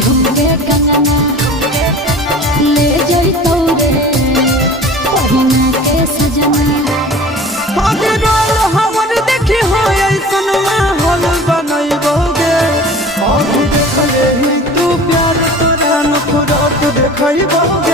झुमके कंगना ले जइतौ रे पहिना के सजना। आगे रोल हमर देखी हो ऐसन माहौल बनैबोगे आगे देखले ही तू प्यार तोरा न खुराक देखैबोगे।